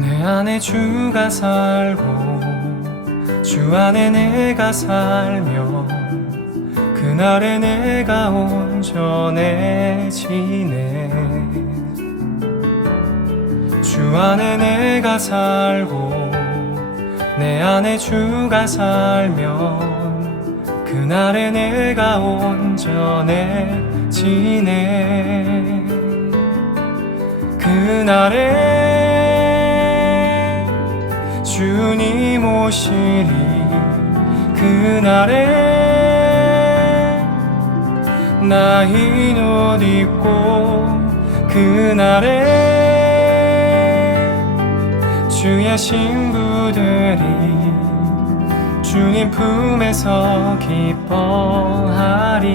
내 안에 주가 살고 주 안에 내가 살면 그날에 내가 온전해지네 주 안에 내가 살고 내 안에 주가 살면 그날에 내가 온전해지네 그날에 오시리 그날에 나흰 옷 입고 그날에 주의 신부들이 주님 품에서 기뻐하리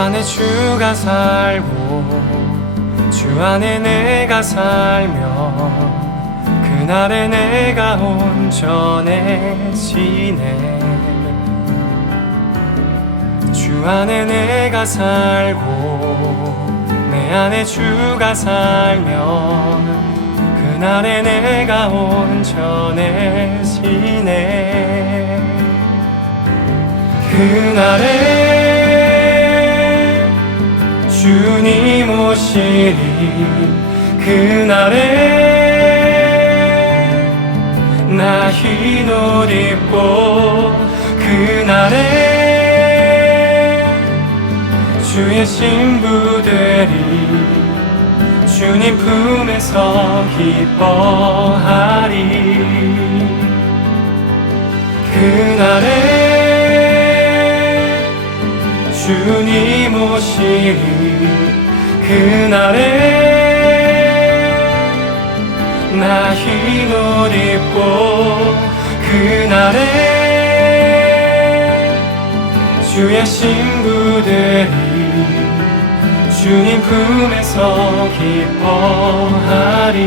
안에 주가 살고 주 안에 내가 살면 그날에 내가 온전해지네 주 안에 내가 살고 내 안에 주가 살면 그날에 내가 온전해지네 그날에 주님 오시리. 그날에 나 흰옷 입고 그날에 주의 신부들이 주님 품에서 기뻐하리 주님 오시리 그날에 나 흰 옷 입고 그날에 주의 신부들이 주님 품에서 기뻐하리